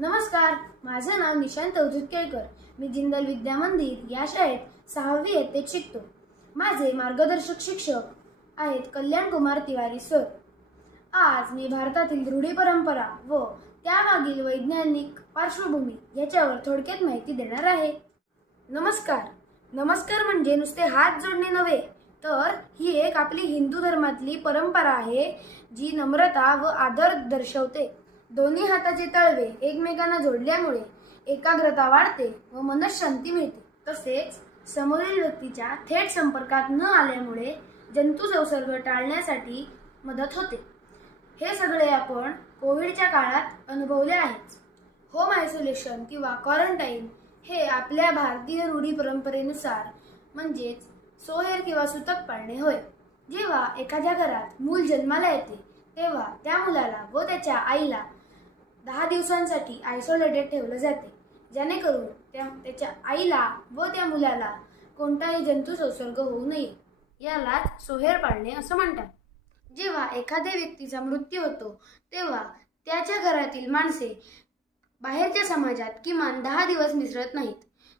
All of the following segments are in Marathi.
नमस्कार, माझे नाव निशांत अवधूत केळकर. मी जिंदल विद्या मंदिर या शाळेत 6वी इयत्तेत शिकतो. माझे मार्गदर्शक शिक्षक आहेत कल्याण कुमार तिवारी सर. आज मी भारतातील रूढी परंपरा व त्यामागील वैज्ञानिक पार्श्वभूमी याच्यावर थोडक्यात माहिती देणार आहे. नमस्कार म्हणजे नुसते हात जोडणे नव्हे, तर ही एक आपली हिंदू धर्मातली परंपरा आहे जी नम्रता व आदर दर्शवते. दोन्ही हाताचे तळवे एकमेकांना जोडल्यामुळे एकाग्रता वाढते व मनःशांती मिळते. तसेच समोरील व्यक्तीच्या थेट संपर्कात न आल्यामुळे जंतू संसर्ग टाळण्यासाठी मदत होते. हे सगळे आपण कोविडच्या काळात अनुभवले आहेच. होम आयसोलेशन किंवा क्वारंटाईन हे आपल्या भारतीय रूढी परंपरेनुसार म्हणजेच सोहेर किंवा सुतक पाळणे होय. जेव्हा एखाद्या घरात मूल जन्माला येते तेव्हा त्या मुलाला व त्याच्या आईला 10 दिवसांसाठी आयसोलेटेड ठेवलं जाते, जेणेकरून त्याच्या आईला व त्या मुलाला कोणताही जंतू संसर्ग होऊ नये. यालाच सोहेर पाळणे असं म्हणतात. जेव्हा एखाद्या व्यक्तीचा मृत्यू होतो तेव्हा त्याच्या घरातील माणसे बाहेरच्या समाजात किमान 10 दिवस मिसळत नाहीत,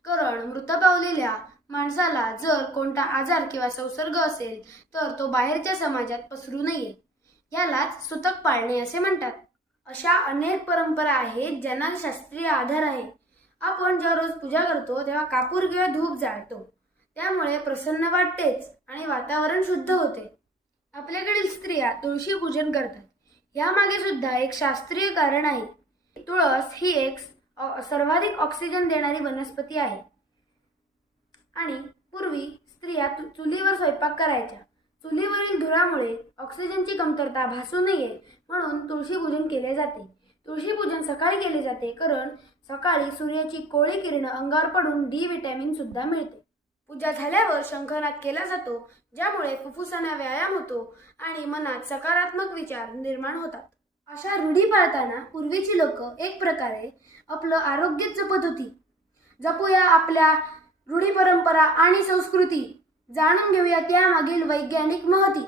कारण मृत पावलेल्या माणसाला जर कोणता आजार किंवा संसर्ग असेल तर तो बाहेरच्या समाजात पसरू नये. यालाच सुतक पाळणे असे म्हणतात. अशा अनेक परंपरा आहेत ज्यांना शास्त्रीय आधार आहे. आपण जेव्हा रोज पूजा करतो तेव्हा कापूर किंवा धूप जाळतो, त्यामुळे प्रसन्न वाटतेच आणि वातावरण शुद्ध होते. आपल्याकडील स्त्रिया तुळशी पूजन करतात. यामागे सुद्धा एक शास्त्रीय कारण आहे. तुळस ही एक सर्वाधिक ऑक्सिजन देणारी वनस्पती आहे आणि पूर्वी स्त्रिया चुलीवर स्वयंपाक करायच्या. चुलीवरील धुरामुळे ऑक्सिजनची कमतरता भासू नये म्हणून तुळशी पूजन केले जाते. तुळशी पूजन सकाळी केले जाते, कारण सकाळी सूर्याची कोवळी किरण अंगावर पडून डी विटॅमिन सुद्धा मिळते. पूजा झाल्यावर शंखनाद केला जातो, ज्यामुळे फुफ्फुसांना व्यायाम होतो आणि मनात सकारात्मक विचार निर्माण होतात. अशा रूढी पाळताना पूर्वीची लोक एक प्रकारे आपलं आरोग्य जपत होती. जपूया आपल्या रूढी परंपरा आणि संस्कृती. जाणून घेऊया त्यामागील वैज्ञानिक महती.